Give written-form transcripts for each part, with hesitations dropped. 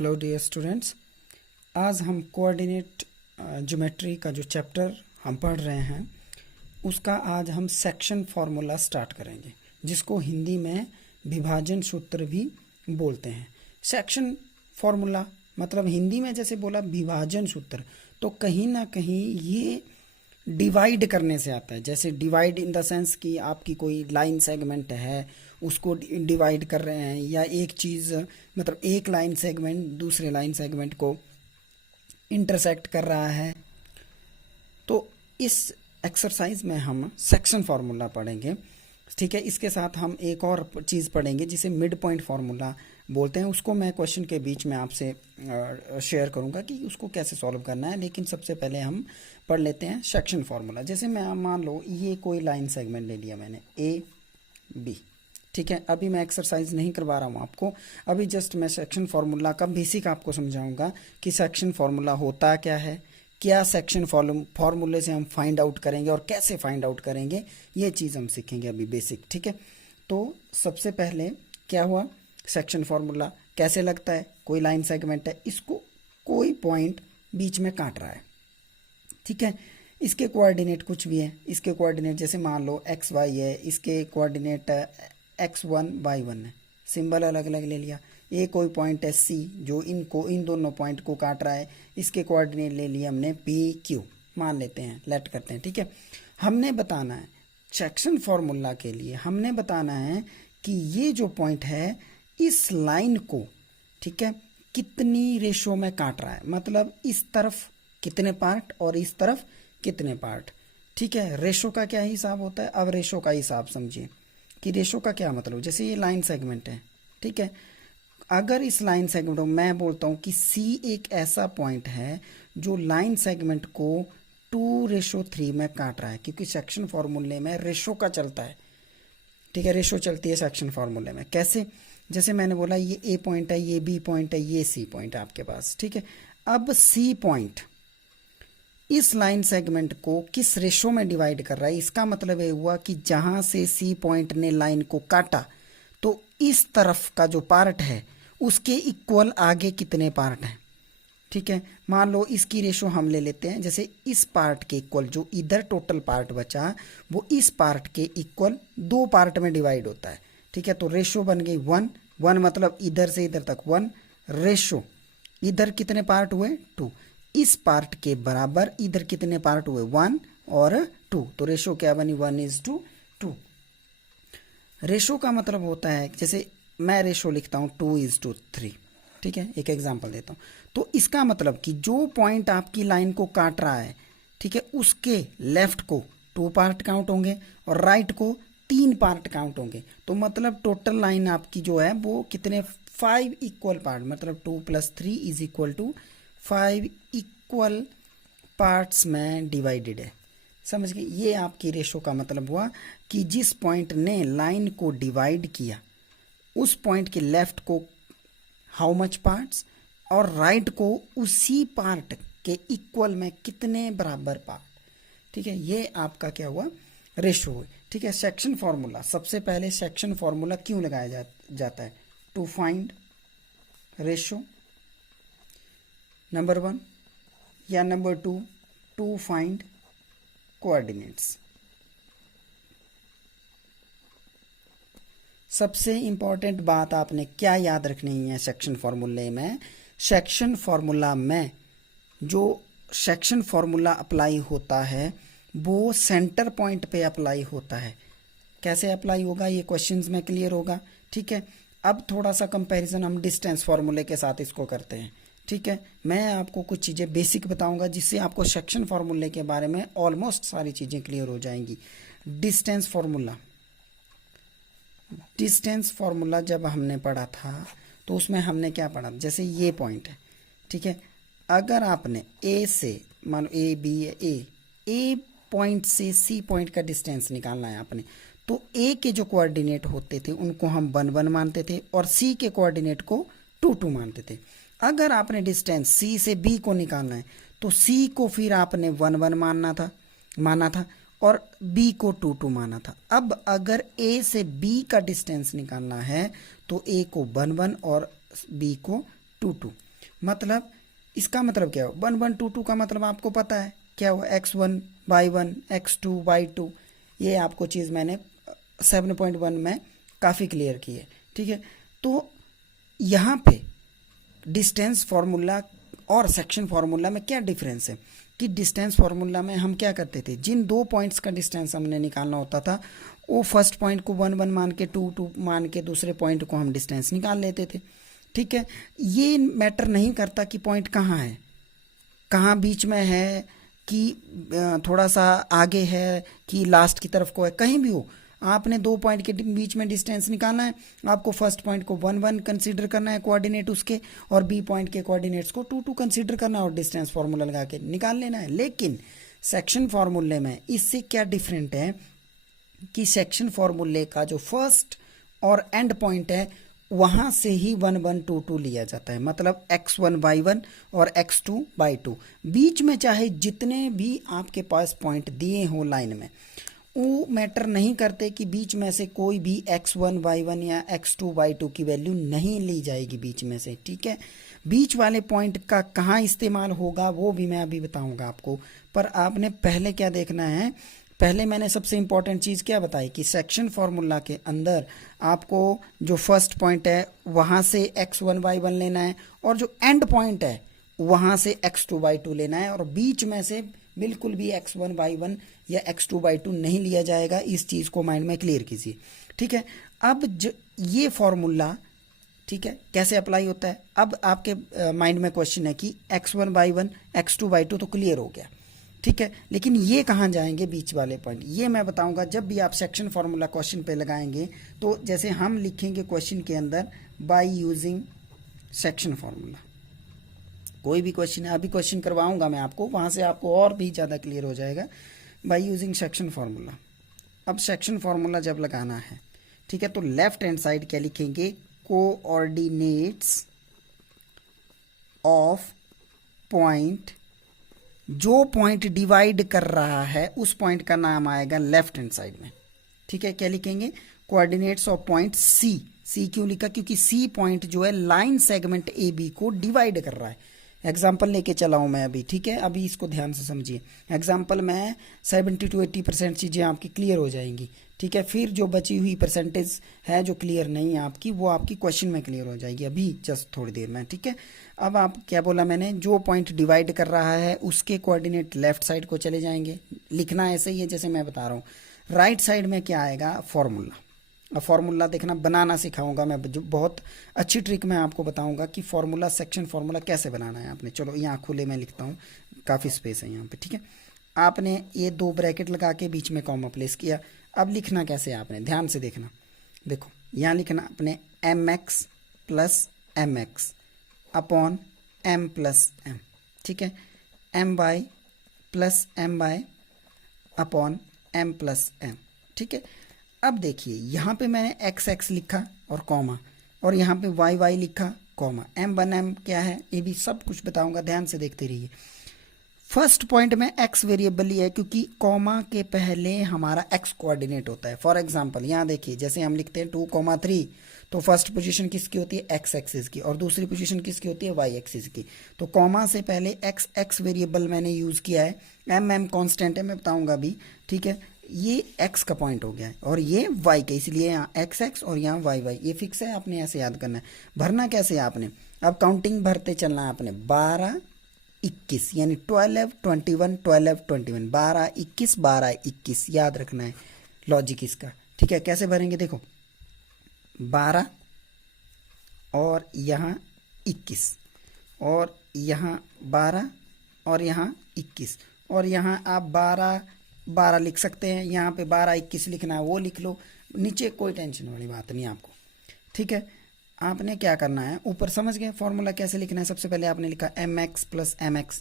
Hello dear students, आज हम coordinate geometry का जो चैप्टर हम पढ़ रहे हैं उसका आज हम सेक्शन फार्मूला स्टार्ट करेंगे, जिसको हिंदी में विभाजन सूत्र भी बोलते हैं। सेक्शन फार्मूला मतलब हिंदी में जैसे बोला विभाजन सूत्र, तो कहीं ना कहीं ये डिवाइड करने से आता है। जैसे डिवाइड इन द सेंस कि आपकी कोई लाइन सेगमेंट है, उसको डिवाइड कर रहे हैं, या एक चीज़ मतलब एक लाइन सेगमेंट दूसरे लाइन सेगमेंट को इंटरसेक्ट कर रहा है। तो इस एक्सरसाइज में हम सेक्शन फार्मूला पढ़ेंगे, ठीक है। इसके साथ हम एक और चीज़ पढ़ेंगे जिसे मिड पॉइंट फार्मूला बोलते हैं। उसको मैं क्वेश्चन के बीच में आपसे शेयर करूंगा कि उसको कैसे सॉल्व करना है, लेकिन सबसे पहले हम पढ़ लेते हैं सेक्शन फार्मूला। जैसे मैं मान लो ये कोई लाइन सेगमेंट ले लिया मैंने ए बी, ठीक है। अभी मैं एक्सरसाइज नहीं करवा रहा हूँ आपको, अभी जस्ट मैं सेक्शन फार्मूला का बेसिक आपको समझाऊंगा कि सेक्शन फार्मूला होता क्या है, क्या सेक्शन फार्मूले से हम फाइंड आउट करेंगे और कैसे फाइंड आउट करेंगे, ये चीज़ हम सीखेंगे अभी बेसिक, ठीक है। तो सबसे पहले क्या हुआ, सेक्शन फार्मूला कैसे लगता है। कोई लाइन सेगमेंट है, इसको कोई पॉइंट बीच में काट रहा है, ठीक है। इसके कोऑर्डिनेट कुछ भी है, इसके कोऑर्डिनेट जैसे मान लो एक्स वाई है, इसके कोऑर्डिनेट x1 y1 है, सिंबल अलग अलग ले लिया। ये कोई पॉइंट है सी जो इन दोनों पॉइंट को काट रहा है, इसके कोऑर्डिनेट ले लिए हमने पी क्यू मान लेते हैं, लेट करते हैं, ठीक है। हमने बताना है सेक्शन फार्मूला के लिए, हमने बताना है कि ये जो पॉइंट है इस लाइन को, ठीक है, कितनी रेशो में काट रहा है, मतलब इस तरफ कितने पार्ट और इस तरफ कितने पार्ट, ठीक है। रेशो का क्या हिसाब होता है, अब रेशो का हिसाब समझिए कि रेशो का क्या मतलब। जैसे ये लाइन सेगमेंट है, ठीक है, अगर इस लाइन सेगमेंट को मैं बोलता हूं कि C एक ऐसा पॉइंट है जो लाइन सेगमेंट को 2:3 में काट रहा है, क्योंकि सेक्शन फार्मूले में रेशो का चलता है, ठीक है। रेशो चलती है सेक्शन फार्मूले में। कैसे, जैसे मैंने बोला ये A पॉइंट है, ये B पॉइंट है, ये C पॉइंट है आपके पास, ठीक है। अब C पॉइंट इस लाइन सेगमेंट को किस रेशो में डिवाइड कर रहा है, इसका मतलब ये हुआ कि जहां से सी पॉइंट ने लाइन को काटा तो इस तरफ का जो पार्ट है उसके इक्वल आगे कितने पार्ट हैं, ठीक है। मान लो इसकी रेशो हम ले लेते हैं, जैसे इस पार्ट के इक्वल जो इधर टोटल पार्ट बचा वो इस पार्ट के इक्वल 2 पार्ट में डिवाइड होता है, ठीक है। तो रेशो बन गई 1 मतलब इधर से इधर तक 1, रेशो इधर कितने पार्ट हुए 2, इस पार्ट के बराबर इधर कितने पार्ट हुए 1 और 2, तो रेशो क्या बनी 1:2। रेशो का मतलब होता है, जैसे मैं रेशो लिखता हूं 2:3, ठीक है। एक एग्जांपल देता हूं, तो इसका मतलब कि जो पॉइंट आपकी लाइन को काट रहा है, ठीक है, उसके लेफ्ट को 2 पार्ट काउंट होंगे और राइट को 3 पार्ट काउंट होंगे। तो मतलब टोटल लाइन आपकी जो है वो कितने 5 इक्वल पार्ट, मतलब 2 + 3 = 5 इक्वल पार्ट्स में डिवाइडेड है, समझ गए। ये आपकी रेशो का मतलब हुआ कि जिस पॉइंट ने लाइन को डिवाइड किया उस पॉइंट के लेफ्ट को हाउ मच पार्ट्स और राइट को उसी पार्ट के इक्वल में कितने बराबर पार्ट, ठीक है। ये आपका क्या हुआ रेशो हुई, ठीक है। सेक्शन फार्मूला, सबसे पहले सेक्शन फार्मूला क्यों लगाया जाता है, टू फाइंड रेशो नंबर 1, या नंबर 2 टू फाइंड कोऑर्डिनेट्स। सबसे इंपॉर्टेंट बात आपने क्या याद रखनी है सेक्शन फार्मूले में, सेक्शन फार्मूला में जो सेक्शन फार्मूला अप्लाई होता है वो सेंटर पॉइंट पे अप्लाई होता है। कैसे अप्लाई होगा ये क्वेश्चंस में क्लियर होगा, ठीक है। अब थोड़ा सा कंपैरिजन हम डिस्टेंस फार्मूले के साथ इसको करते हैं, ठीक है। मैं आपको कुछ चीज़ें बेसिक बताऊंगा जिससे आपको सेक्शन फार्मूले के बारे में ऑलमोस्ट सारी चीज़ें क्लियर हो जाएंगी। डिस्टेंस फार्मूला, डिस्टेंस फार्मूला जब हमने पढ़ा था तो उसमें हमने क्या पढ़ा, जैसे ये पॉइंट है, ठीक है। अगर आपने ए से, मान लो ए बी ए पॉइंट से सी पॉइंट का डिस्टेंस निकालना है आपने, तो ए के जो कोऑर्डिनेट होते थे उनको हम 1 मानते थे और सी के कोऑर्डिनेट को 2 मानते थे। अगर आपने डिस्टेंस सी से बी को निकालना है तो सी को फिर आपने 1 माना था और बी को 2 माना था। अब अगर ए से बी का डिस्टेंस निकालना है तो ए को 1 और बी को 2। मतलब इसका मतलब क्या हो, 1122 का मतलब आपको पता है क्या हुआ, x1 y1 x2 y2। ये आपको चीज़ मैंने 7.1 में काफ़ी क्लियर की है, ठीक है। तो यहाँ पे डिस्टेंस फार्मूला और सेक्शन फार्मूला में क्या डिफरेंस है कि डिस्टेंस फार्मूला में हम क्या करते थे, जिन दो पॉइंट्स का डिस्टेंस हमने निकालना होता था वो फर्स्ट पॉइंट को 1 1 मान के 2 2 मान के दूसरे पॉइंट को हम डिस्टेंस निकाल लेते थे, ठीक है। ये मैटर नहीं करता कि पॉइंट कहाँ है, कहाँ बीच में है कि थोड़ा सा आगे है कि लास्ट की तरफ को है, कहीं भी हो आपने दो पॉइंट के बीच में डिस्टेंस निकालना है। आपको फर्स्ट पॉइंट को 1 1 कंसीडर करना है कोऑर्डिनेट उसके, और बी पॉइंट के कोऑर्डिनेट्स को 2 2 कंसीडर करना है और डिस्टेंस फार्मूला लगा के निकाल लेना है। लेकिन सेक्शन फार्मूले में इससे क्या डिफरेंट है कि सेक्शन फार्मूले का जो फर्स्ट और एंड पॉइंट है वहां से ही 1 1 2 2 लिया जाता है, मतलब x1 y1 और x2 y2। बीच में चाहे जितने भी आपके पास पॉइंट दिए हो लाइन में, वो मैटर नहीं करते कि बीच में से कोई भी x1 y1 या x2 y2 की वैल्यू नहीं ली जाएगी बीच में से, ठीक है। बीच वाले पॉइंट का कहाँ इस्तेमाल होगा वो भी मैं अभी बताऊंगा आपको, पर आपने पहले क्या देखना है, पहले मैंने सबसे इंपॉर्टेंट चीज़ क्या बताई कि सेक्शन फार्मूला के अंदर आपको जो फर्स्ट पॉइंट है वहाँ से x1 y1 लेना है, और जो एंड पॉइंट है वहाँ से x2 y2 लेना है, और बीच में से बिल्कुल भी x1 y1 या x2 y2 नहीं लिया जाएगा। इस चीज़ को माइंड में क्लियर कीजिए, ठीक है। अब ये फॉर्मूला, ठीक है, कैसे अप्लाई होता है, अब आपके माइंड में क्वेश्चन है कि x1 y1 x2 y2 तो क्लियर हो गया, ठीक है, लेकिन ये कहाँ जाएंगे बीच वाले पॉइंट, ये मैं बताऊंगा जब भी आप सेक्शन फार्मूला क्वेश्चन पे लगाएंगे। तो जैसे हम लिखेंगे क्वेश्चन के अंदर बाय यूजिंग सेक्शन फार्मूला, कोई भी क्वेश्चन है, अभी क्वेश्चन करवाऊंगा मैं आपको, वहां से आपको और भी ज़्यादा क्लियर हो जाएगा। बाय यूजिंग सेक्शन फार्मूला, अब सेक्शन फार्मूला जब लगाना है, ठीक है, तो लेफ्ट हैंड साइड क्या लिखेंगे, कोऑर्डिनेट्स ऑफ पॉइंट, जो पॉइंट डिवाइड कर रहा है उस पॉइंट का नाम आएगा लेफ्ट हैंड साइड में, ठीक है। क्या लिखेंगे, कोऑर्डिनेट्स ऑफ पॉइंट सी। सी क्यों लिखा, क्योंकि सी पॉइंट जो है लाइन सेगमेंट ए बी को डिवाइड कर रहा है। एग्जाम्पल लेके चला हूं मैं अभी, ठीक है, अभी इसको ध्यान से समझिए। एग्जाम्पल में 70 to 80% चीज़ें आपकी क्लियर हो जाएंगी, ठीक है। फिर जो बची हुई परसेंटेज है जो क्लियर नहीं है आपकी, वो आपकी क्वेश्चन में क्लियर हो जाएगी अभी जस्ट थोड़ी देर में, ठीक है। अब आप क्या बोला मैंने, जो पॉइंट डिवाइड कर रहा है उसके कोऑर्डिनेट लेफ्ट साइड को चले जाएंगे, लिखना ऐसे ही है जैसे मैं बता रहा हूँ। राइट साइड में क्या आएगा, फॉर्मूला। अब फॉर्मूला देखना, बनाना सिखाऊंगा मैं, जो बहुत अच्छी ट्रिक मैं आपको बताऊंगा कि फॉर्मूला, सेक्शन फॉर्मूला कैसे बनाना है आपने। चलो यहाँ खुले में लिखता हूँ, काफ़ी स्पेस है यहाँ पे, ठीक है। आपने ये दो ब्रैकेट लगा के बीच में कॉमा प्लेस किया। अब लिखना कैसे आपने, ध्यान से देखना, देखो यहाँ लिखना अपने mx plus mx upon m plus m, ठीक है, my plus my upon m plus m, ठीक है। अब देखिए यहाँ पे मैंने एक्स एक्स लिखा और कॉमा, और यहाँ पे वाई वाई लिखा कॉमा, m वन m क्या है ये भी सब कुछ बताऊंगा, ध्यान से देखते रहिए। फर्स्ट पॉइंट में x वेरिएबल ही है क्योंकि कॉमा के पहले हमारा x कोऑर्डिनेट होता है। फॉर एग्जांपल यहाँ देखिए, जैसे हम लिखते हैं 2,3, तो फर्स्ट पोजीशन किसकी होती है, x एक्सिस की, और दूसरी पोजीशन किसकी होती है, y एक्सिस की। तो कॉमा से पहले x वेरिएबल मैंने यूज़ किया है, m कांस्टेंट है, मैं बताऊंगा अभी, ठीक है। ये x का पॉइंट हो गया है और ये y का, इसलिए यहाँ x और यहाँ y, ये फिक्स है, आपने ऐसे याद करना है। भरना कैसे आपने, अब काउंटिंग भरते चलना है आपने, 12 21 यानी 12 21 12 21, 12 21 12 21, याद रखना है लॉजिक इसका, ठीक है। कैसे भरेंगे, देखो 12 और यहाँ 21 और यहाँ 12 और यहाँ 21, और यहाँ आप 12 12 लिख सकते हैं, यहाँ पे 12 21 लिखना है वो लिख लो, नीचे कोई टेंशन वाली बात नहीं आपको, ठीक है। आपने क्या करना है, ऊपर समझ गए फॉर्मूला कैसे लिखना है। सबसे पहले आपने लिखा mx प्लस mx,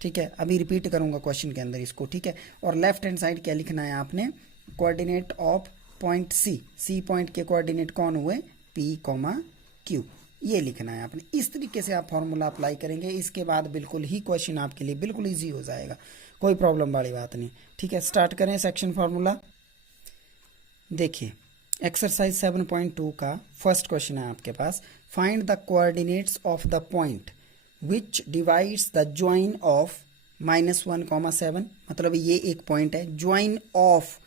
ठीक है, अभी रिपीट करूंगा क्वेश्चन के अंदर इसको, ठीक है। और लेफ्ट हैंड साइड क्या लिखना है आपने, coordinate of point C, C point के कोऑर्डिनेट कौन हुए, p, q, ये लिखना है आपने। इस तरीके से आप फॉर्मूला अप्लाई करेंगे, इसके बाद बिल्कुल ही क्वेश्चन आपके लिए बिल्कुल ईजी हो जाएगा, कोई प्रॉब्लम वाली बात नहीं, ठीक है। स्टार्ट करें सेक्शन फार्मूला। देखिए एक्सरसाइज 7.2 का फर्स्ट क्वेश्चन है आपके पास, find the coordinates of the point which divides the join of -1, 7, मतलब ये एक पॉइंट है, join of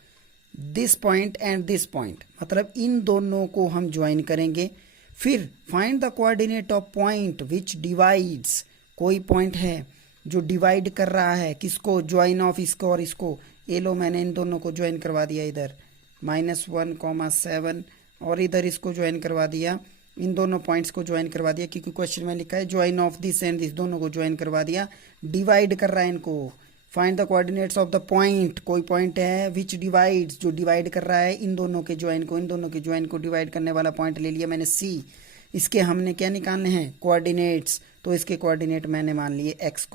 this point and this point, मतलब इन दोनों को हम ज्वाइन करेंगे। फिर find the coordinate of point which divides, कोई पॉइंट है जो डिवाइड कर रहा है किसको, ज्वाइन ऑफ इसको और इसको। ये लो मैंने इन दोनों को ज्वाइन करवा दिया, इधर -1, 7 और इधर इसको ज्वाइन करवा दिया, इन दोनों पॉइंट्स को ज्वाइन करवा दिया, क्योंकि क्वेश्चन में लिखा है join of this and this, दोनों को ज्वाइन करवा दिया। डिवाइड कर रहा है इनको। Find the coordinates of the point, कोई पॉइंट है विच डिवाइड्स, जो डिवाइड कर रहा है इन दोनों के ज्वाइन को, इन दोनों के ज्वाइन को डिवाइड करने वाला पॉइंट ले लिया मैंने सी। इसके हमने क्या निकालने हैं, कोऑर्डिनेट्स, तो इसके कोऑर्डिनेट मैंने मान लिए x,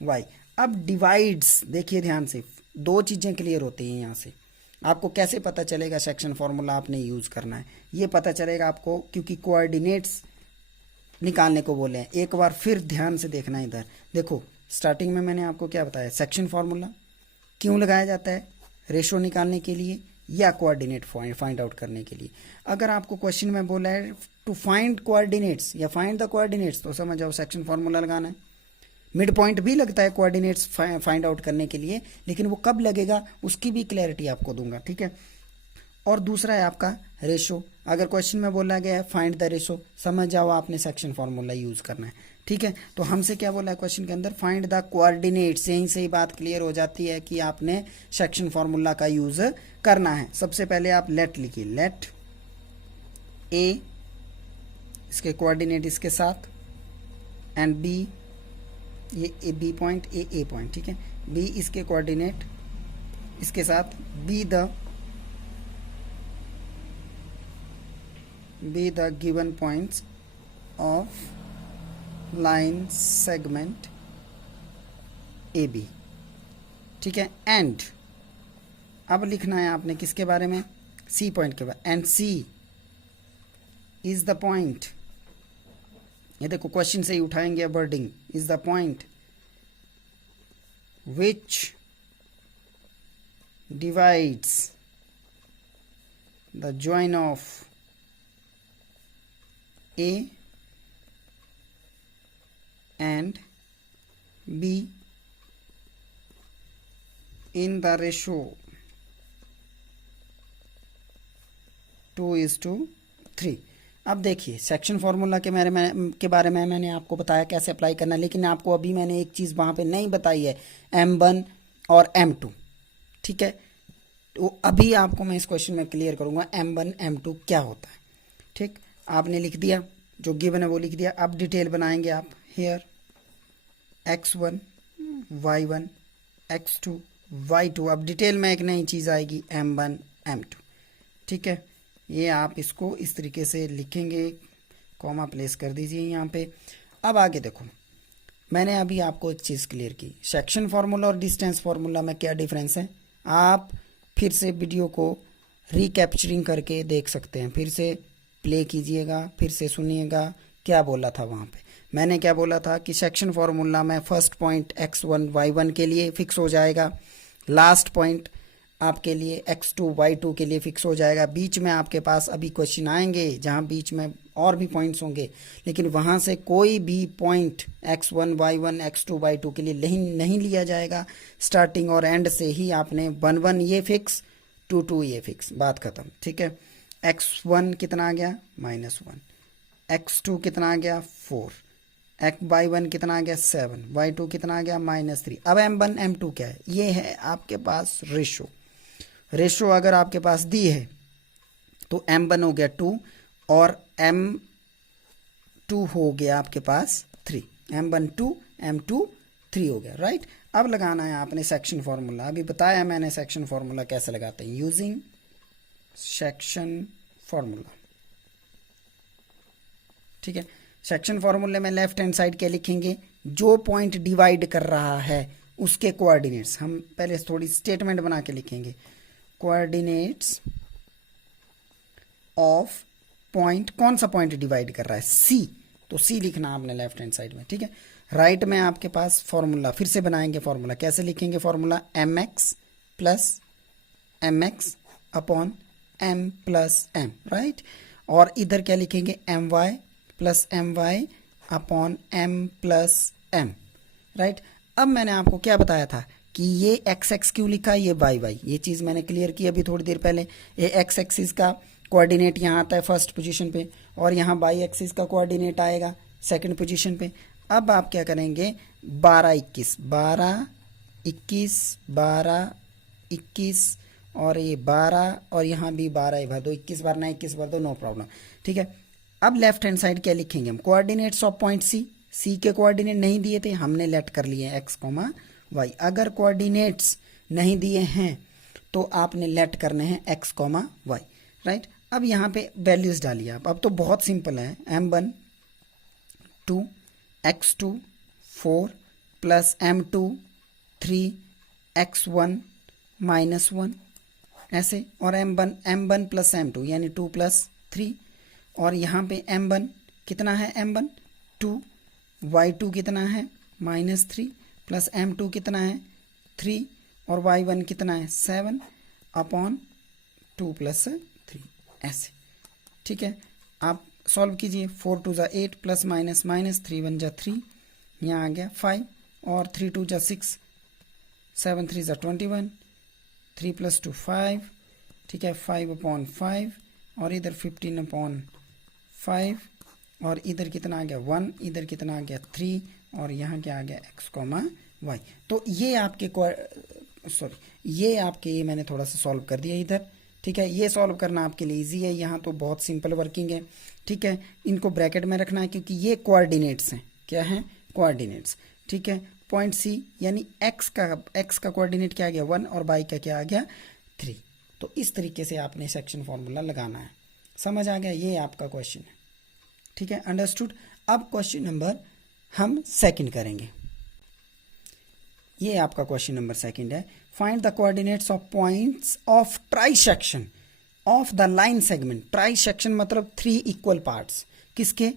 y। अब डिवाइड्स देखिए ध्यान से, दो चीजें क्लियर होती हैं यहाँ से। आपको कैसे पता चलेगा सेक्शन फॉर्मूला आपने यूज करना है, ये पता चलेगा आपको क्योंकि कोऑर्डिनेट्स निकालने को बोले हैं। एक बार फिर ध्यान से देखना, इधर देखो स्टार्टिंग में मैंने आपको क्या बताया, सेक्शन फॉर्मूला क्यों लगाया जाता है, रेशो निकालने के लिए या कोऑर्डिनेट फाइंड आउट करने के लिए। अगर आपको क्वेश्चन में बोला है टू फाइंड कोऑर्डिनेट्स या फाइंड द कोऑर्डिनेट्स, तो समझ जाओ सेक्शन फॉर्मूला लगाना है। मिड पॉइंट भी लगता है कोऑर्डिनेट्स फाइंड आउट करने के लिए, लेकिन वो कब लगेगा उसकी भी क्लैरिटी आपको दूंगा, ठीक है। और दूसरा है आपका रेशो। अगर क्वेश्चन में बोला गया है फाइंड द रेशो, समझ जाओ आपने सेक्शन फॉर्मूला यूज करना है, ठीक है। तो हमसे क्या बोला है क्वेश्चन के अंदर, फाइंड द कोऑर्डिनेट्स, यहीं से ही बात क्लियर हो जाती है कि आपने सेक्शन फॉर्मूला का यूज करना है। सबसे पहले आप लेट लिखिए, लेट ए, इसके कोऑर्डिनेट इसके साथ, एंड बी, ये बी पॉइंट, ए पॉइंट, ठीक है। बी इसके कोऑर्डिनेट इसके साथ, be the given points of line segment A B, ठीक है। एंड अब लिखना है आपने किसके बारे में, सी पॉइंट के बारे, and C is the point, ये देखो क्वेश्चन से ही उठाएंगे wording, is the point which divides the join of A and B in the ratio 2:3। अब देखिए सेक्शन फॉर्मूला के बारे में मैंने आपको बताया कैसे अप्लाई करना है, लेकिन आपको अभी मैंने एक चीज़ वहाँ पे नहीं बताई है, M1 और M2, ठीक है। तो अभी आपको मैं इस क्वेश्चन में क्लियर करूँगा M1 M2 क्या होता है, ठीक। आपने लिख दिया, जो गिवन है वो लिख दिया। अब डिटेल बनाएंगे आप, hair x1 y1 x2 y2। अब डिटेल में एक नई चीज़ आएगी M1 M2, ठीक है। ये आप इसको इस तरीके से लिखेंगे, कॉमा प्लेस कर दीजिए यहाँ पे। अब आगे देखो, मैंने अभी आपको एक चीज़ क्लियर की, सेक्शन फार्मूला और डिस्टेंस फार्मूला में क्या डिफरेंस है। आप फिर से वीडियो को रिकैप्चरिंग करके देख सकते हैं, फिर से प्ले कीजिएगा, फिर से सुनिएगा क्या बोला था वहाँ पे। मैंने क्या बोला था कि सेक्शन फार्मूला में फर्स्ट पॉइंट x1 y1 के लिए फिक्स हो जाएगा, लास्ट पॉइंट आपके लिए x2 y2 के लिए फिक्स हो जाएगा। बीच में आपके पास अभी क्वेश्चन आएंगे जहाँ बीच में और भी पॉइंट्स होंगे, लेकिन वहाँ से कोई भी point x1 y1 x2 y2 के लिए नहीं लिया जाएगा। स्टार्टिंग और एंड से ही आपने 1 1 ये फिक्स, 2 2 ये फिक्स, बात खत्म, ठीक है। x1 कितना आ गया -1, x2 कितना आ गया 4, y1 कितना आ गया 7, y2 कितना आ गया -3। अब M1 M2 क्या है, ये है आपके पास रेशो अगर आपके पास दी है तो M1 हो गया 2 और M2 हो गया आपके पास 3, M1 2 M2 3 हो गया, राइट। अब लगाना है आपने सेक्शन फॉर्मूला। अभी बताया मैंने सेक्शन फॉर्मूला कैसे लगाते हैं, यूजिंग सेक्शन फॉर्मूला, ठीक है। सेक्शन फॉर्मूले में लेफ्ट हैंड साइड क्या लिखेंगे, जो पॉइंट डिवाइड कर रहा है उसके कोऑर्डिनेट्स। हम पहले थोड़ी स्टेटमेंट बना के लिखेंगे, कोऑर्डिनेट्स ऑफ पॉइंट, कौन सा पॉइंट डिवाइड कर रहा है, सी, तो सी लिखना आपने लेफ्ट हैंड साइड में, ठीक है। राइट में आपके पास फॉर्मूला, फिर से बनाएंगे फॉर्मूला। कैसे लिखेंगे formula, mx plus mx upon m plus m, right. और इधर क्या लिखेंगे, my plus my upon m plus m, right. अब मैंने आपको क्या बताया था कि ये एक्स एक्स क्यों लिखा है, ये वाई वाई, ये चीज़ मैंने क्लियर की अभी थोड़ी देर पहले। ये एक्स एक्सिस का कोऑर्डिनेट यहाँ आता है फर्स्ट पोजीशन पे, और यहाँ वाई एक्सिस का कोऑर्डिनेट आएगा सेकंड पोजीशन पे। अब आप क्या करेंगे, 12 21 12 21 12 21 और ये 12 और यहाँ भी 12 ही भर दो, 21 भरना 21 भर दो, नो प्रॉब्लम, ठीक है। अब लेफ्ट हैंड साइड क्या लिखेंगे हम, कोऑर्डिनेट्स ऑफ पॉइंट सी के कोऑर्डिनेट नहीं दिए थे, हमने लेट कर लिए एक्स कॉमा वाई। अगर कोऑर्डिनेट्स नहीं दिए हैं तो आपने लेट करने हैं एक्स कॉमा वाई, राइट। अब यहाँ पे वैल्यूज डालिए आप, अब तो बहुत सिंपल है, m1 2 x2 4 plus m2 3 x1 minus 1 ऐसे, और m1 प्लस m2 यानी 2 प्लस 3, और यहाँ पे m1 कितना है, m1 2, y2 कितना है -3 प्लस m2 कितना है 3 और y1 कितना है 7 अपॉन 2 प्लस 3 ऐसे, ठीक है। आप सॉल्व कीजिए, 4 2 ज़ा 8 प्लस माइनस माइनस 3 1 ज़ा 3, यहाँ आ गया 5 और 3 2 ज़ा 6 7 3 ज़ा 21 3 प्लस 2 5, ठीक है, 5 अपॉन 5 और इधर 15 अपॉन 5 और इधर कितना आ गया 1, इधर कितना आ गया 3 और यहाँ क्या आ गया x कॉमा वाई। तो ये आपके ये आपके ये मैंने थोड़ा सा सॉल्व कर दिया इधर, ठीक है। ये सॉल्व करना आपके लिए इजी है, यहाँ तो बहुत सिंपल वर्किंग है, ठीक है। इनको ब्रैकेट में रखना है क्योंकि ये कोऑर्डिनेट्स हैं, क्या हैं, कोऑर्डिनेट्स, ठीक है। पॉइंट सी यानी x का कोऑर्डिनेट क्या आ गया 1 और y का क्या आ गया 3। तो इस तरीके से आपने सेक्शन फॉर्मूला लगाना है, समझ आ गया, ये आपका क्वेश्चन है, ठीक है, अंडरस्टूड। अब क्वेश्चन नंबर हम सेकंड करेंगे, ये आपका क्वेश्चन नंबर सेकंड है। Find the coordinates of points of try section of the line segment. Try section मतलब 3 इक्वल पार्ट्स, किसके,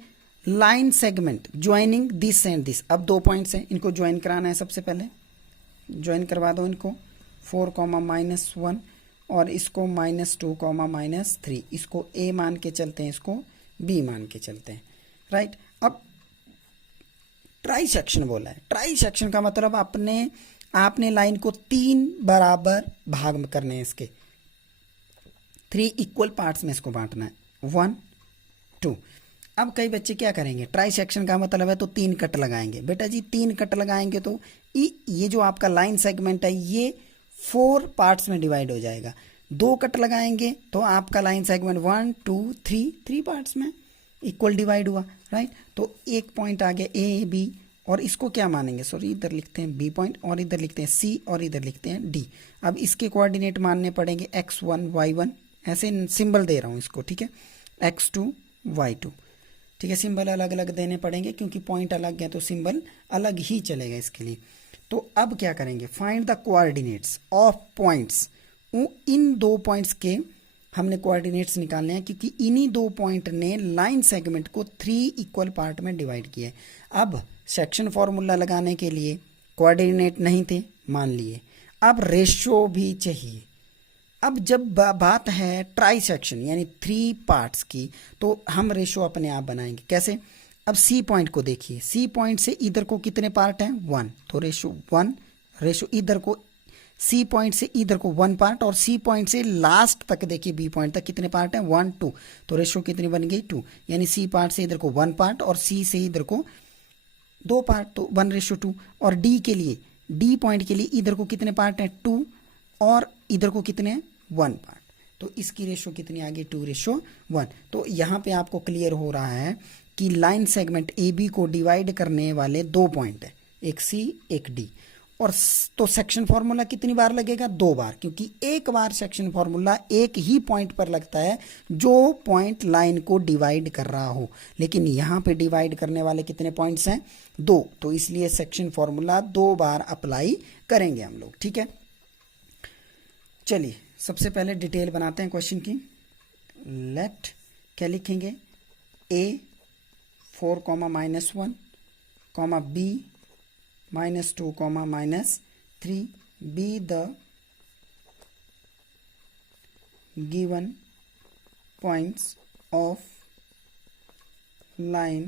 line segment joining this and this. अब 2 पॉइंट्स हैं, इनको ज्वाइन कराना है, सबसे पहले ज्वाइन करवा दो इनको, 4 -1 और इसको -2 -3, इसको a मान के चलते हैं, इसको b मान के चलते हैं, राइट। अब ट्राई सेक्शन बोला है, ट्राई सेक्शन का मतलब आपने लाइन को 3 बराबर भाग में करने हैं, इसके 3 इक्वल पार्ट्स में इसको बांटना है 1 2। अब कई बच्चे क्या करेंगे, ट्राई सेक्शन का मतलब है तो 3 कट लगाएंगे, बेटा जी 3 कट लगाएंगे तो ये जो आपका लाइन सेगमेंट है ये 4 पार्ट्स में डिवाइड हो जाएगा। 2 कट लगाएंगे तो आपका लाइन सेगमेंट 1 2 3 पार्ट्स में इक्वल डिवाइड हुआ, राइट। तो एक पॉइंट आ गया ए बी, और इसको क्या मानेंगे, सॉरी इधर लिखते हैं बी पॉइंट और इधर लिखते हैं सी और इधर लिखते हैं डी। अब इसके कोऑर्डिनेट मानने पड़ेंगे x1 y1, ऐसे सिंबल दे रहा हूँ इसको, ठीक है, x2 y2, ठीक है। सिंबल अलग अलग देने पड़ेंगे क्योंकि पॉइंट अलग है तो सिंबल अलग ही चलेगा इसके लिए। तो अब क्या करेंगे, find the coordinates of points, in 2 points के हमने कोऑर्डिनेट्स निकालने हैं क्योंकि इन्हीं 2 पॉइंट ने लाइन सेगमेंट को 3 इक्वल पार्ट में डिवाइड किया है। अब सेक्शन फॉर्मूला लगाने के लिए कोऑर्डिनेट नहीं थे, मान लिए, अब रेशियो भी चाहिए। अब जब बात है ट्राई सेक्शन यानी 3 पार्ट्स की, तो हम रेशियो अपने आप बनाएंगे, कैसे। अब सी पॉइंट को देखिए, सी पॉइंट से इधर को कितने पार्ट हैं 1, तो रेशियो 1, रेशियो इधर को सी पॉइंट से इधर को 1 पार्ट, और सी पॉइंट से लास्ट तक देखिए बी पॉइंट तक कितने पार्ट हैं 1 2, तो रेशियो कितनी बन गई 2, यानी सी पार्ट से इधर को 1 पार्ट और सी से इधर को 2 पार्ट, तो 1:2। और डी के लिए, डी पॉइंट के लिए इधर को कितने पार्ट हैं 2 और इधर को कितने हैं 1 पार्ट, तो इसकी रेशियो कितनी आ गई 2:1। तो यहाँ पे आपको क्लियर हो रहा है कि लाइन सेगमेंट ए बी को डिवाइड करने वाले 2 पॉइंट है, एक सी एक डी। और तो सेक्शन फॉर्मूला कितनी बार लगेगा, 2 बार, क्योंकि एक बार सेक्शन फॉर्मूला एक ही पॉइंट पर लगता है जो पॉइंट लाइन को डिवाइड कर रहा हो, लेकिन यहाँ पे डिवाइड करने वाले कितने पॉइंट्स हैं 2, तो इसलिए सेक्शन फॉर्मूला 2 बार अप्लाई करेंगे हम लोग, ठीक है। चलिए सबसे पहले डिटेल बनाते हैं क्वेश्चन की। लेट क्या लिखेंगे, a 4 -1 b -2 -3 be the given points of line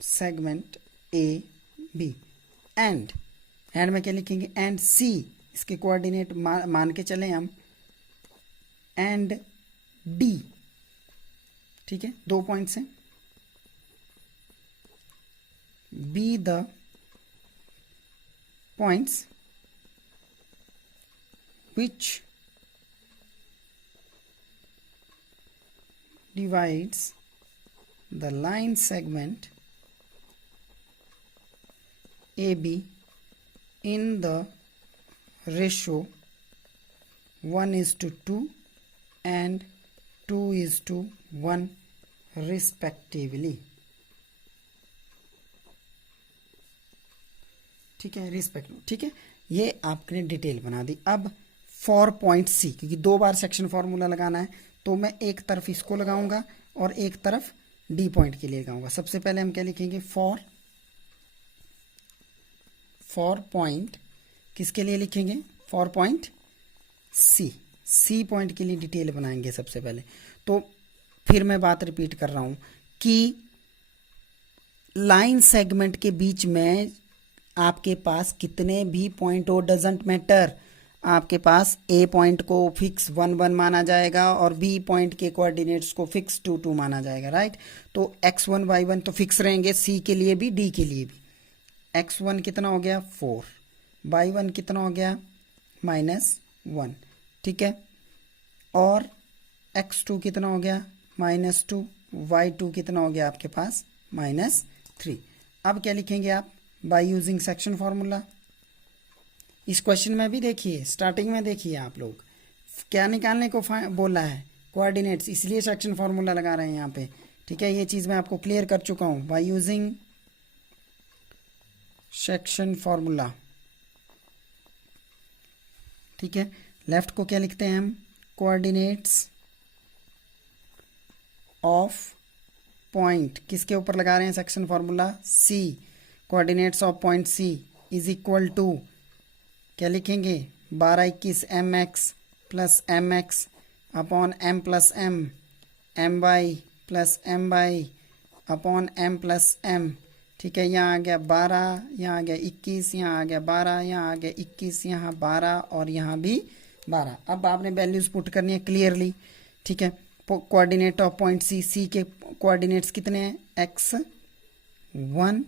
segment A B and में क्या लिखेंगे, एंड सी, इसके कोऑर्डिनेट मान के चले हम, एंड डी, ठीक है, 2 पॉइंट्स हैं, be the points which divides the line segment AB in the ratio 1:2 and 2:1 respectively. ठीक है, रिस्पेक्टिव, ठीक है, ये आपने डिटेल बना दी। अब फॉर पॉइंट सी, क्योंकि 2 बार सेक्शन फॉर्मूला लगाना है तो मैं एक तरफ इसको लगाऊंगा और एक तरफ डी पॉइंट के लिए लगाऊंगा। सबसे पहले हम क्या लिखेंगे, फॉर पॉइंट, किसके लिए लिखेंगे, फॉर पॉइंट सी पॉइंट के लिए डिटेल बनाएंगे सबसे पहले। तो फिर मैं बात रिपीट कर रहा हूं कि लाइन सेगमेंट के बीच में आपके पास कितने भी पॉइंट हो, डजेंट मैटर, आपके पास ए पॉइंट को फिक्स 1 माना जाएगा और बी पॉइंट के कोऑर्डिनेट्स को फिक्स 2 माना जाएगा, राइट। तो x1 y1 तो फिक्स रहेंगे, सी के लिए भी डी के लिए भी। x1 कितना हो गया 4, y1 कितना हो गया -1, ठीक है, और x2 कितना हो गया -2, y2 कितना हो गया आपके पास -3। अब क्या लिखेंगे आप, बाय यूजिंग सेक्शन फॉर्मूला। इस क्वेश्चन में भी देखिए, स्टार्टिंग में देखिए आप लोग क्या निकालने को बोला है, कोऑर्डिनेट्स, इसलिए सेक्शन फॉर्मूला लगा रहे हैं यहाँ पे, ठीक है। ये चीज मैं आपको क्लियर कर चुका हूं, बाय यूजिंग सेक्शन फॉर्मूला, ठीक है। लेफ्ट को क्या लिखते हैं हम, कोऑर्डिनेट्स ऑफ पॉइंट, किसके ऊपर लगा रहे हैं section formula, C, coordinates of point C is equal to, क्या लिखेंगे, 12 21 mx plus mx upon m plus m my plus my upon m plus m, ठीक है। यहाँ आ गया 12, यहाँ आ गया 21, यहाँ आ गया 12, यहाँ आ गया 21, यहाँ 12 और यहाँ भी 12। अब आपने वैल्यूज पुट करनी है क्लियरली, ठीक है। कोऑर्डिनेट ऑफ पॉइंट सी के कोऑर्डिनेट्स कितने हैं, x1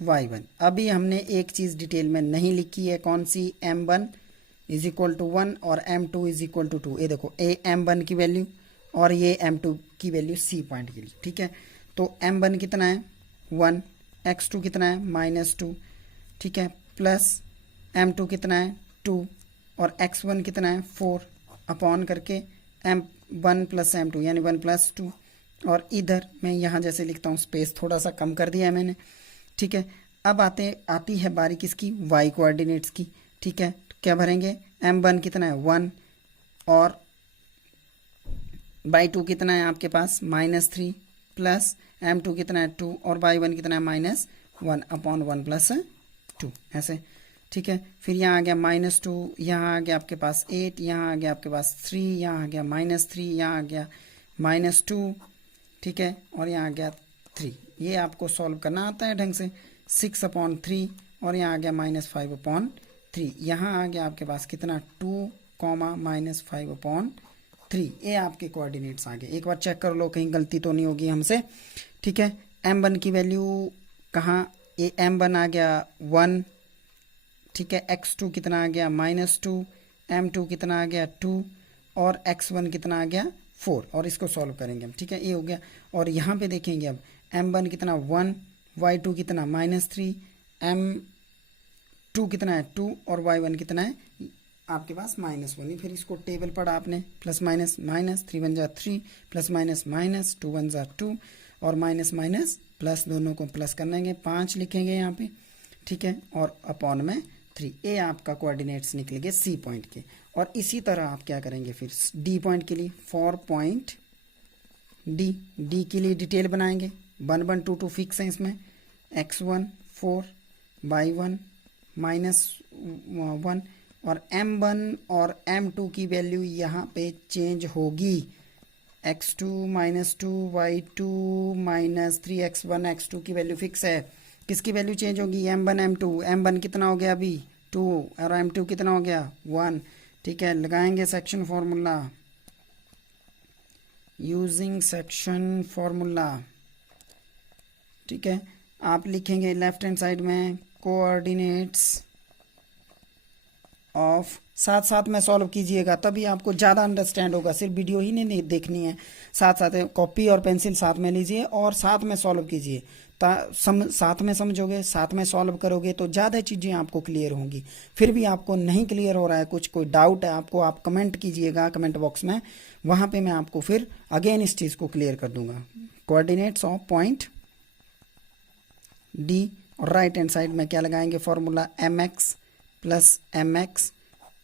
y1। अभी हमने एक चीज डिटेल में नहीं लिखी है, कौन सी, m1 इज इक्वल टू 1 और m2 इज इक्वल टू 2। ये देखो, ए m1 की वैल्यू और ये m2 की वैल्यू सी पॉइंट के लिए, ठीक है। तो m1 कितना है 1, x2 कितना है -2, ठीक है, प्लस m2 कितना है 2 और x1 कितना है 4 अपॉन करके m1 प्लस m2 यानी 1 + 2। और इधर मैं यहाँ जैसे लिखता हूँ, स्पेस थोड़ा सा कम कर दिया है मैंने, ठीक है। अब आती है बारी किसकी, y कोऑर्डिनेट्स की, ठीक है। तो क्या भरेंगे, m1 कितना है 1 और y2 कितना है आपके पास -3 प्लस m2 कितना है 2 और y1 कितना है -1 अपॉन 1 + 2, ऐसे, ठीक है। फिर यहाँ आ गया -2, यहाँ आ गया आपके पास 8, यहाँ आ गया आपके पास 3, यहाँ आ गया -3, यहाँ आ गया -2, ठीक है, और यहाँ आ गया 3। ये आपको सॉल्व करना आता है ढंग से, 6/3 और यहाँ आ गया -5/3। यहाँ आ गया आपके पास कितना 2, -5/3। ये आपके कोऑर्डिनेट्स आ गए। एक बार चेक कर लो कहीं गलती तो नहीं होगी हमसे, ठीक है। m1 की वैल्यू कहाँ, ये m1 आ गया 1, ठीक है, x2 कितना आ गया -2, m2 कितना आ गया 2 और x1 कितना आ गया 4 और इसको सॉल्व करेंगे हम, ठीक है। ये हो गया। और यहाँ पे देखेंगे अब m1 कितना 1, y2 कितना -3, m2 कितना है 2 और y1 कितना है आपके पास -1। फिर इसको टेबल पढ़ा आपने, plus minus minus, 3 × 3 plus minus minus, 2 × 2 और माइनस माइनस प्लस, दोनों को प्लस करनेंगे, 5 लिखेंगे यहाँ पे, ठीक है, और अपॉन में 3। ये आपका कोऑर्डिनेट्स निकलेंगे सी पॉइंट के। और इसी तरह आप क्या करेंगे फिर डी पॉइंट के लिए, फॉर पॉइंट डी के लिए डिटेल बनाएंगे, 1 1 2 2 फिक्स है इसमें, x1 4, y1 -1 और m1 और m2 की वैल्यू यहाँ पे चेंज होगी, x2 minus 2 y2 minus 3x1 x2 की वैल्यू फिक्स है। किसकी वैल्यू चेंज होगी? m1 m2। m1 कितना हो गया अभी? 2 और m2 कितना हो गया? 1। ठीक है, लगाएंगे section formula using section formula. ठीक है, आप लिखेंगे लेफ्ट हैंड साइड में कोऑर्डिनेट्स ऑफ, साथ साथ में सॉल्व कीजिएगा तभी आपको ज़्यादा अंडरस्टैंड होगा। सिर्फ वीडियो ही नहीं देखनी है, साथ साथ कॉपी और पेंसिल साथ में लीजिए और साथ में सॉल्व कीजिए। साथ में समझोगे, साथ में सॉल्व करोगे तो ज़्यादा चीज़ें आपको क्लियर होंगी। फिर भी आपको नहीं क्लियर हो रहा है, कुछ कोई डाउट है आपको, आप कमेंट कीजिएगा कमेंट बॉक्स में, वहाँ पे मैं आपको फिर अगेन इस चीज़ को क्लियर कर दूंगा। कोऑर्डिनेट्स ऑफ पॉइंट डी, और राइट हैंड साइड में क्या लगाएंगे? Formula mx plus mx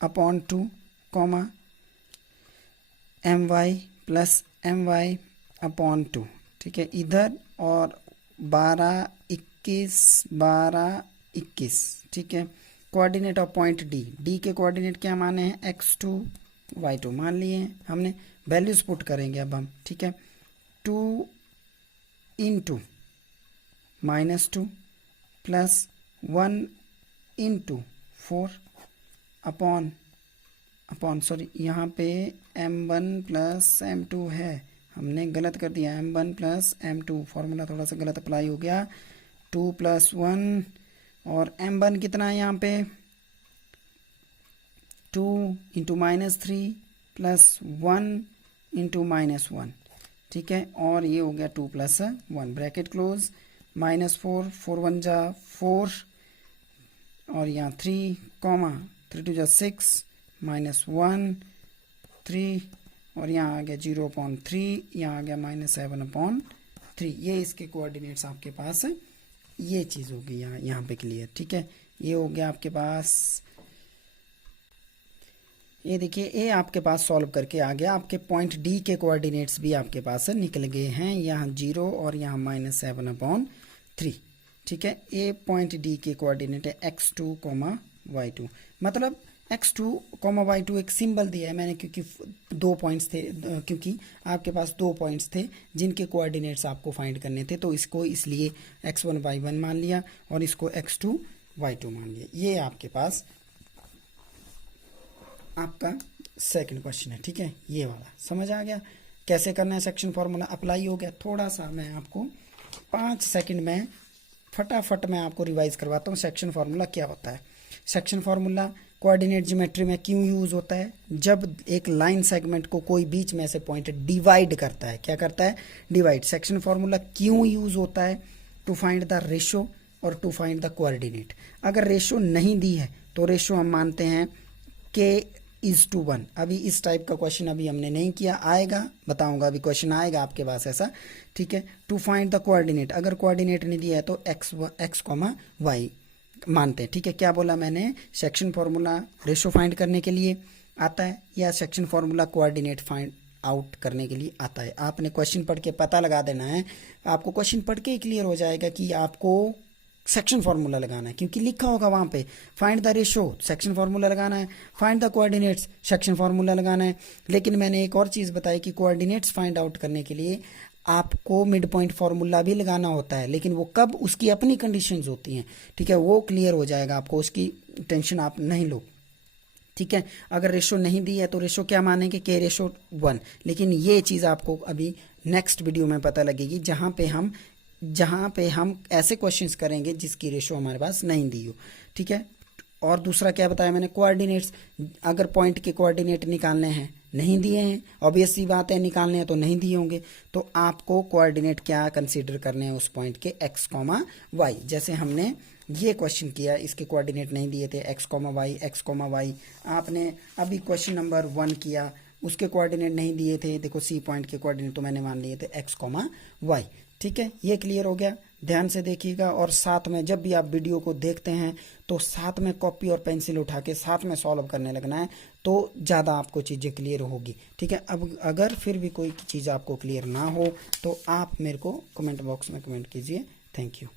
upon 2 comma my plus my upon 2। ठीक है, इधर और 12 21 12 21। ठीक है, coordinate of point D, D के कोऑर्डिनेट क्या माने हैं? x2 y2 मान लिए हमने, वैल्यूज पुट करेंगे अब हम। ठीक है, 2 into minus 2 plus 1 into 4 upon sorry यहाँ पे m1 प्लस m2 है, हमने गलत कर दिया, m1 प्लस m2, फॉर्मूला थोड़ा सा गलत अप्लाई हो गया। 2 प्लस 1 और m1 कितना है यहाँ पे? 2 into minus 3 plus 1 into minus 1। ठीक है, और ये हो गया 2 प्लस 1, ब्रैकेट क्लोज, माइनस 4 4 1 जा 4 और यहाँ 3 कॉमा 3 2 जा 6 माइनस 1 3 और यहाँ आ गया 0/3, यहाँ आ गया -7/3। ये इसके कोऑर्डिनेट्स आपके पास है, ये चीज़ होगी यहाँ पे क्लियर। ठीक है, ये हो गया आपके पास, ये देखिए ये आपके पास सॉल्व करके आ गया। आपके पॉइंट डी के कोऑर्डिनेट्स भी आपके पास निकल गए हैं, यहाँ 0 और यहाँ -7/3। ठीक है, ये पॉइंट डी के कोऑर्डिनेट है x2, y2। मतलब x2, y2 एक सिंबल दिया है मैंने, क्योंकि 2 पॉइंट्स थे, क्योंकि आपके पास 2 पॉइंट्स थे जिनके कोऑर्डिनेट्स आपको फाइंड करने थे, तो इसको इसलिए x1 y1 मान लिया और इसको x2 y2 मान लिया। ये आपके पास आपका सेकंड क्वेश्चन है। ठीक है, ये वाला समझ आ गया कैसे करना है, सेक्शन फॉर्मूला अप्लाई हो गया। थोड़ा सा मैं आपको 5 सेकंड में फटाफट मैं आपको रिवाइज करवाता हूँ सेक्शन फार्मूला क्या होता है। सेक्शन फार्मूला कोऑर्डिनेट ज्योमेट्री में क्यों यूज होता है? जब एक लाइन सेगमेंट को कोई बीच में से पॉइंट डिवाइड करता है, क्या करता है? डिवाइड। सेक्शन फार्मूला क्यों यूज होता है? टू फाइंड द रेशो और टू फाइंड द कोऑर्डिनेट। अगर रेशो नहीं दी है तो रेशो हम मानते हैं k:1। अभी इस टाइप का क्वेश्चन अभी हमने नहीं किया, आएगा बताऊंगा, अभी क्वेश्चन आएगा आपके पास ऐसा। ठीक है, टू फाइंड द कोऑर्डिनेट, अगर कोऑर्डिनेट नहीं दिया है तो x, y मानते हैं। ठीक है, क्या बोला मैंने? सेक्शन फॉर्मूला रेशो फाइंड करने के लिए आता है या section formula coordinate find out करने के लिए आता है। आपने क्वेश्चन पढ़ के पता लगा देना है, आपको क्वेश्चन पढ़ के ही क्लियर हो जाएगा कि आपको सेक्शन फार्मूला लगाना है, क्योंकि लिखा होगा वहां पे find the ratio, section formula लगाना है, find the coordinates, section formula लगाना है। लेकिन मैंने एक और चीज़ बताई कि कोऑर्डिनेट्स फाइंड आउट करने के लिए आपको मिड पॉइंट फार्मूला भी लगाना होता है, लेकिन वो कब, उसकी अपनी कंडीशंस होती हैं। ठीक है, वो क्लियर हो जाएगा आपको, उसकी टेंशन आप नहीं लो। ठीक है, अगर रेशो नहीं दी है तो रेशो क्या मानेंगे? k:1। लेकिन ये चीज़ आपको अभी नेक्स्ट वीडियो में पता लगेगी, जहाँ पे हम ऐसे क्वेश्चंस करेंगे जिसकी रेशो हमारे पास नहीं दी हो। ठीक है, और दूसरा क्या बताया मैंने? कोऑर्डिनेट्स, अगर पॉइंट के कोऑर्डिनेट निकालने हैं, नहीं दिए हैं, ऑब्वियस सी बात है, निकालने हैं तो नहीं दिए होंगे, तो आपको कोऑर्डिनेट क्या कंसीडर करने हैं उस पॉइंट के? x, y। जैसे हमने ये क्वेश्चन किया, इसके कोऑर्डिनेट नहीं दिए थे x, y। आपने अभी क्वेश्चन नंबर 1 किया, उसके कोऑर्डिनेट नहीं दिए थे, देखो सी पॉइंट के कोऑर्डिनेट तो मैंने मान लिए थे x, y। ठीक है, ये क्लियर हो गया। ध्यान से देखिएगा, और साथ में जब भी आप वीडियो को देखते हैं तो साथ में कॉपी और पेंसिल उठा के साथ में सॉल्व करने लगना है, तो ज़्यादा आपको चीज़ें क्लियर होगी। ठीक है, अब अगर फिर भी कोई चीज़ आपको क्लियर ना हो तो आप मेरे को कमेंट बॉक्स में कमेंट कीजिए। Thank you.